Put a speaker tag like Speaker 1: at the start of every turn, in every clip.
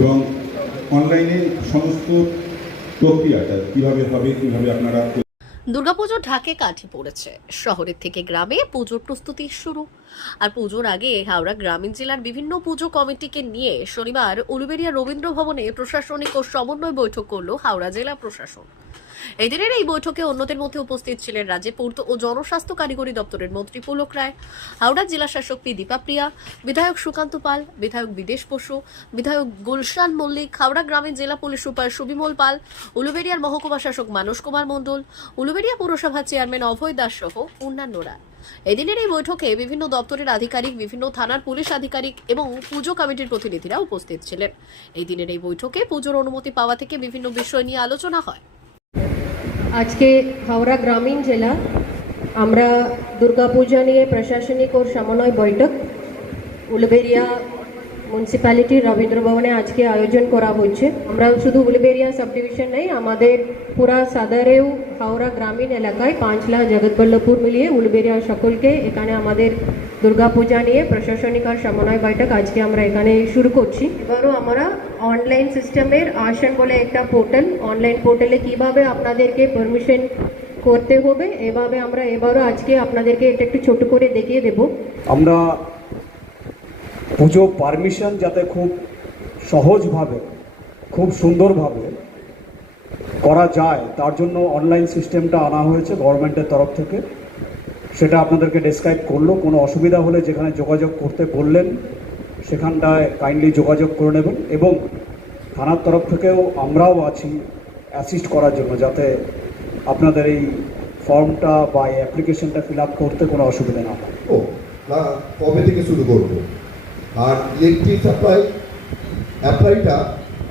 Speaker 1: এবং অনলাইনে সমস্ত প্রক্রিয়াটা কীভাবে হবে, কীভাবে আপনারা
Speaker 2: দুর্গাপুজো ঢাকে কাঠে পড়েছে। শহরের থেকে গ্রামে পুজোর প্রস্তুতি শুরু। আর পুজোর আগে হাওড়া গ্রামীণ জেলার বিভিন্ন পুজো কমিটিকে নিয়ে শনিবার উলুবেড়িয়া রবীন্দ্র ভবনে প্রশাসনিক ও সমন্বয় বৈঠক করল হাওড়া জেলা প্রশাসন। এদিনের এই বৈঠকে অন্যদের মধ্যে উপস্থিত ছিলেন রাজ্যে পূর্ত ও জনস্বাস্থ্য কারিগরি দপ্তরের মন্ত্রী পুলক রায়, হাওড়া জেলা শাসক পি দীপা প্রিয়া, বিধায়ক সুকান্ত পাল, বিধায়ক বিদেশ বসু, বিধায়ক গুলশান মল্লিক, হাওড়া গ্রামীণ জেলা পুলিশ সুপার সুবিমল পাল উলুবেড়িয়ার মহকুমা শাসক মানস কুমার মণ্ডল উলুবেড়িয়া পুরসভার চেয়ারম্যান অভয় দাস সহ অন্যান্যরা। এদিনের এই বৈঠকে বিভিন্ন দপ্তরের আধিকারিক, বিভিন্ন থানার পুলিশ আধিকারিক এবং পুজো কমিটির প্রতিনিধিরা উপস্থিত ছিলেন। এই দিনের এই বৈঠকে পুজোর অনুমতি পাওয়া থেকে বিভিন্ন বিষয় নিয়ে আলোচনা হয়।
Speaker 3: আজকে হাওড়া গ্রামীণ জেলা, আমরা দুর্গাপূজা নিয়ে প্রশাসনিক ও সমন্বয় বৈঠক উলবেরিয়া মিউনিসিপ্যালিটির রবীন্দ্র ভবনে আজকে আয়োজন করা হচ্ছে। আমরা শুধু উলবেরিয়া সাব ডিভিশন নেই, আমাদের পুরা সাদারেও হাওড়া গ্রামীণ এলাকায় পাঁচলা, জগৎবল্লভপুর মিলিয়ে উলবেরিয়া সকলকে এখানে আমাদের দুর্গাপূজা নিয়ে প্রশাসনিক আর সমন্বয় বৈঠক আজকে আমরা এখানে শুরু করছি। এবারও আমরা অনলাইন সিস্টেমের আসন বলে একটা পোর্টাল অনলাইন পোর্টালে কীভাবে আপনাদেরকে পারমিশন করতে হবে, এভাবে আমরা এবারও আজকে আপনাদেরকে এটা একটু ছোট করে দেখিয়ে দেবো।
Speaker 4: আমরা পুজো পারমিশন যাতে খুব সহজভাবে, খুব সুন্দরভাবে করা যায়, তার জন্য অনলাইন সিস্টেমটা আনা হয়েছে গভর্নমেন্টের তরফ থেকে। সেটা আপনাদেরকে ডেসক্রাইব করল, কোনো অসুবিধা হলে যেখানে যোগাযোগ করতে বললেন সেখানটায় কাইন্ডলি যোগাযোগ করে নেবেন এবং থানার তরফ থেকেও আমরাও আছি অ্যাসিস্ট করার জন্য যাতে আপনাদের এই ফর্মটা বা এই অ্যাপ্লিকেশনটা ফিল আপ করতে কোনো অসুবিধা না হয়।
Speaker 5: ও না কবে থেকে শুরু করব? আর ইলেকট্রিক সাপ্লাই অ্যাপ্লাইটা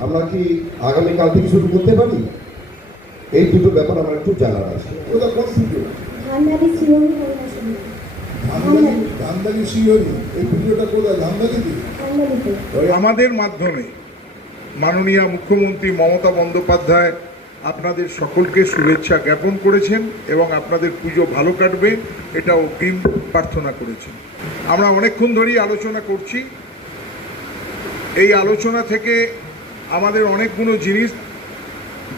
Speaker 5: আমরা কি আগামীকাল থেকে শুরু করতে পারি? এই দুটো ব্যাপার আমার একটু জানার আছে। ওটা কোন পুজো
Speaker 6: আমাদের মাধ্যমে মাননীয় মুখ্যমন্ত্রী মমতা বন্দ্যোপাধ্যায় আপনাদের সকলকে শুভেচ্ছা জ্ঞাপন করেছেন এবং আপনাদের পুজো ভালো কাটবে এটা অগ্রিম প্রার্থনা করেছেন। আমরা অনেকক্ষণ ধরেই আলোচনা করছি। এই আলোচনা থেকে আমাদের অনেকগুলো জিনিস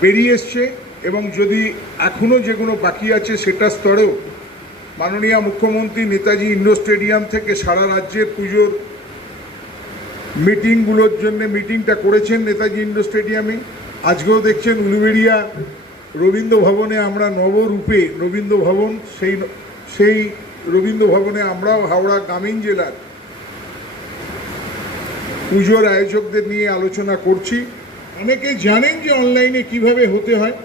Speaker 6: বেরিয়ে এসছে এবং যদি এখনও যেগুলো বাকি আছে সেটা স্তরেও মাননীয় মুখ্যমন্ত্রী নেতাজি ইন্ডোর স্টেডিয়াম থেকে সারা রাজ্যের পুজোর মিটিংগুলোর জন্য মিটিংটা করেছেন নেতাজি ইন্ডোর স্টেডিয়ামে। আজকেও দেখছেন উলুবেড়িয়া রবীন্দ্র ভবনে আমরা নবরূপে রবীন্দ্র ভবন, সেই সেই রবীন্দ্র ভবনে আমরাও হাওড়া গ্রামীণ জেলার পুজোর আয়োজকদের নিয়ে আলোচনা করছি। অনেকে জানেন যে অনলাইনে কীভাবে হতে হয়,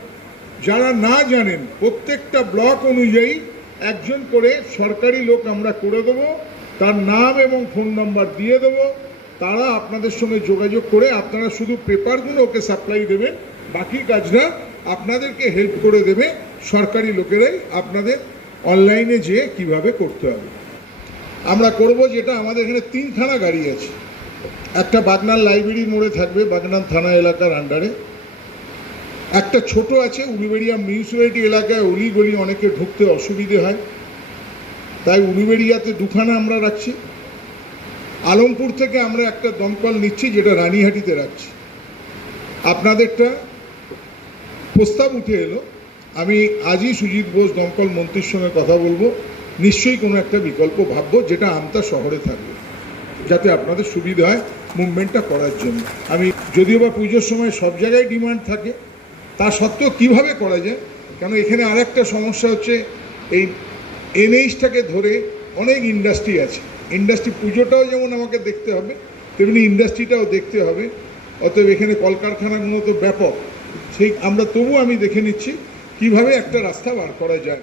Speaker 6: যারা না জানেন প্রত্যেকটা ব্লক অনুযায়ী একজন করে সরকারি লোক আমরা করে দেবো, তার নাম এবং ফোন নাম্বার দিয়ে দেবো, তারা আপনাদের সঙ্গে যোগাযোগ করে আপনারা শুধু পেপারগুলো ওকে সাপ্লাই দেবেন, বাকি কাজটা আপনাদেরকে হেল্প করে দেবে সরকারি লোকেরাই আপনাদের অনলাইনে যেয়ে কীভাবে করতে হবে। আমরা করব যেটা, আমাদের এখানে তিনখানা গাড়ি আছে। একটা বাগনান লাইব্রেরির মোড়ে থাকবে, বাগনান থানা এলাকার আন্ডারে একটা ছোট আছে, উলুবেড়িয়া মিউনিসিপ্যালিটি এলাকায় অলি গলি অনেকে ঢুকতে অসুবিধে হয়। তাই উলুবেড়িয়াতে দুখানা আমরা রাখছি। আলমপুর থেকে আমরা একটা দমকল নিচ্ছি, যেটা রানীহাটিতে রাখছি। আপনাদেরটা প্রস্তাব উঠে এলো। আমি আজই সুজিত বোস, দমকল মন্ত্রীর সঙ্গে কথা বলব। নিশ্চয়ই কোনো একটা বিকল্প ভাববো, যেটা আমতা শহরে থাকবে, যাতে আপনাদের সুবিধা হয় মুভমেন্টটা করার জন্য। আমি যদিও বা পুজোর সময় সব জায়গায় ডিমান্ড থাকে তা সত্ত্বেও কীভাবে করা যায়? কেন এখানে আরেকটা সমস্যা হচ্ছে, এই এনএইচটাকে ধরে অনেক ইন্ডাস্ট্রি আছে। ইন্ডাস্ট্রি পুজোটাও যেমন আমাকে দেখতে হবে, তেমনি ইন্ডাস্ট্রিটাও দেখতে হবে। অতএব এখানে কলকারখানাগুলো তো ব্যাপক। সেই আমরা তবু আমি দেখে নিচ্ছি, কীভাবে একটা রাস্তা বার করা যায়।